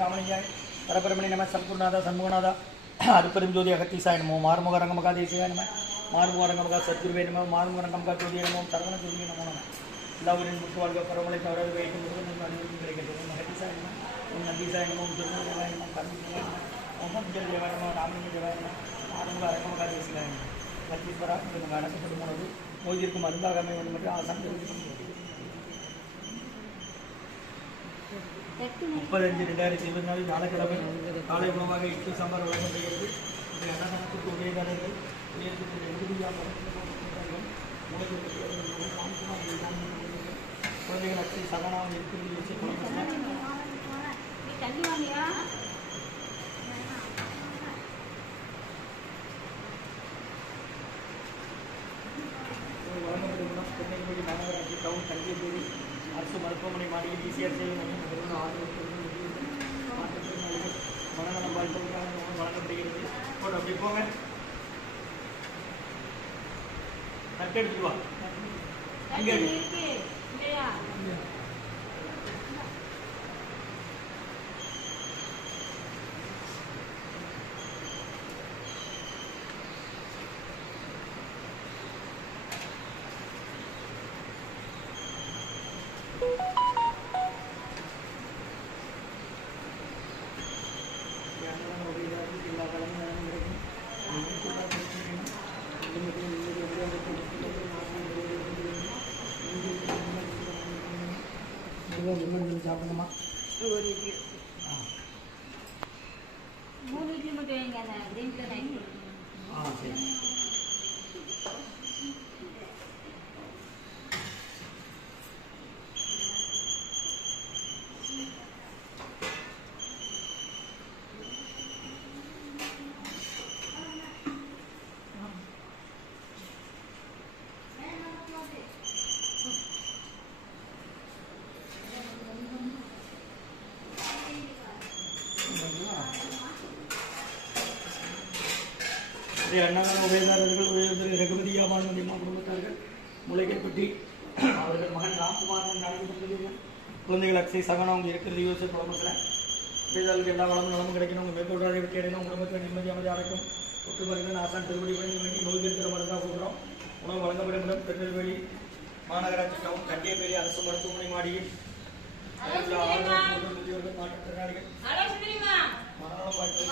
ராமலிங்காய் பரபரமணி நம சம்பூர்ணாதா சண்முகநாதா அருப்பெரும் ஜோதி அகத்தீசாய நமோ மாறுமுக ரங்கமகா தேசிகாய நம மாறுமுக ரங்கமகா சத்குருவே நம மாறுமுக ரங்கமகா ஜோதிய நமோ சரவண ஜோதிய நமோ நம எல்லா ஊரின் முற்று வாழ்க பரமலை தவறாத வைக்கும் முருகன் அனைவருக்கும் கிடைக்கிறது அகத்தீசாய நம ஓம் நந்தீசாய நமோ திருநாய நமோ கர்மீசாய நமோ ஓம் மஞ்சள் தேவாய நமோ ராமலிங்க தேவாய நமோ மாறுமுக ரங்கமகா தேசிகாய நம லட்சுமரா நமக்கு அடக்கப்படும் போது மோதிற்கு மருந்தாக அமைய வேண்டும் என்று ஆசான் தெரிவித்துள்ளது 35/2024 ஞாயிற்றுக்கிழமை காலை உணவாக இட்லி சாம்பார் வழங்கப்படுகிறது. இன்றைய அன்னதானத்திற்கு உதவியாளர்கள் குழந்தைகள் அச்சை சகனாக இருக்கிறது. வழங்கப்படும் மாநகராட்சி டவுன் தஞ்சைபேரி அரசு மருத்துவமனை மாடியில் ஈசிஆர் சேவை மையம் மாற்றுத்திறனாளிகள் மனநலம் பாதிப்புக்காக வழங்கப்படுகிறது. அப்படி போங்க தட்டெடுத்து வா அங்கே சாப்பிடுங்கம்மா. ஒரு இட்லி 3 இட்லி மட்டும் வைங்க. சரி அண்ணாமலை உபயதாரர்கள் உபயோகத்தில் ரகுபதியாபான் குடும்பத்தார்கள் முளைக்கப்பட்டி அவர்கள் மகன் ராம்குமார் நடந்து குழந்தைகள் அக்ஷய் சகனம் அவங்க இருக்கிறது யோசிச்சு குடும்பத்தில் உபயதாரர்களுக்கு எல்லா வளமும் நலமும் கிடைக்கணும். உங்கள் மேற்கொள்ளாத வெற்றி அடையணும். குடும்பத்தில் நிம்மதி அமைதி அடைக்கும். ஒட்டுமருங்கள் ஆசான் திருவடி பண்ணி வேண்டி நோய் இருக்கிற மருந்தாக கூடுறோம். உணவு வழங்கப்படும் இடம் திருநெல்வேலி மாநகராட்சி டவுன் கண்டியப்பேரி அரசு மருத்துவமனை மாடியில் முதியோர்கள் மாற்றுத்திறனாளிகள் மனநலம் பாதிப்பு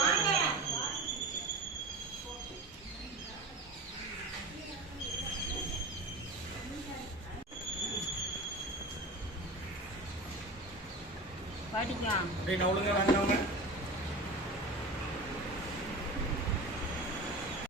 படிக்கலாம்.